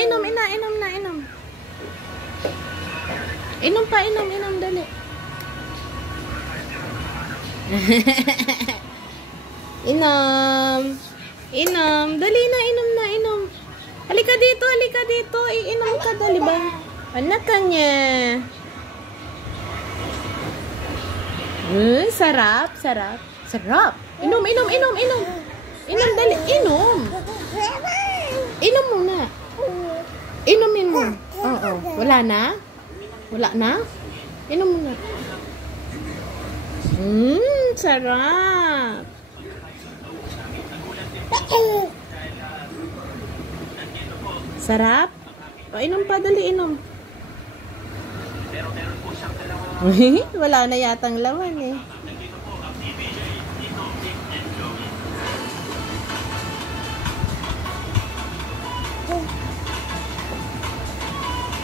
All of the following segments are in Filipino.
inom na, inom. Inom pa, inom, dali. Inom, dali na, inom. Halika dito, iinom ka, dali ba? Anak ka niya. Sarap. Inom. Inom, dali, inom. Inom muna. Inumin mo. Oo. Wala na? Inom muna. Sarap. Sarap? O, inom pa, dali, inom. Wala na yatang laman eh.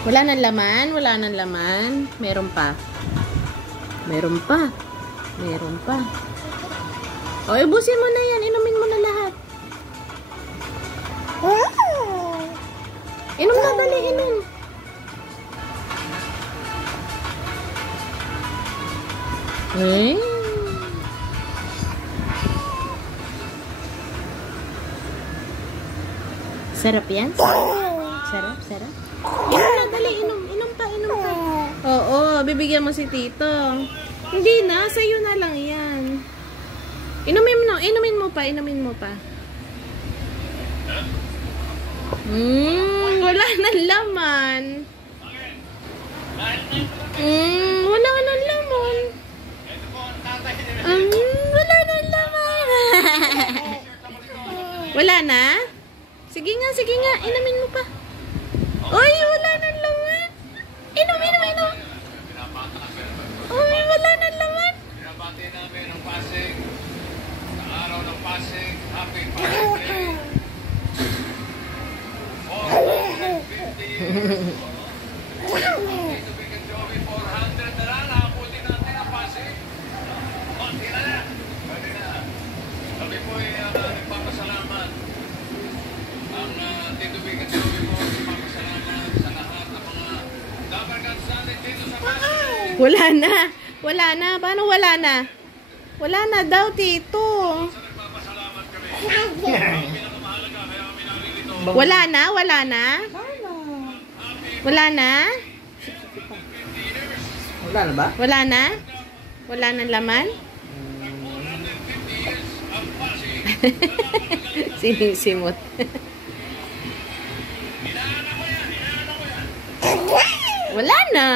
Wala nang laman. Meron pa. O, ibusin mo na yan. Inumin mo na lahat. Inom na, dali, inom. Sarap yan? Sarap. Inom na, dali, inom pa. Oo, bibigyan mo si Tito. Hindi na, sa'yo na lang yan. Inumin mo pa. Wala nang laman. Wala nang laman. Wala na? Sige nga. Inumin mo pa. Uy, wala nang laman. Inom. Uy, wala nang laman. Binabati namin ang Pasig. Sa araw ng Pasig. Happy Pasig Day. 450 years. Dito Big Joey, 400 na lang. Nakaputin natin ang Pasig. Konti na. Pwede na. Kami po ay nagpapasalamat. Ang Tito Big Joey po ay nagpapasalamat sa lahat ng mga dabargan sa atin dito sa Pasig. Wala na. Paano wala na? Wala na daw, Tito. Wala na? Wala na ba? Wala na laman? Sinisimot. Wala na.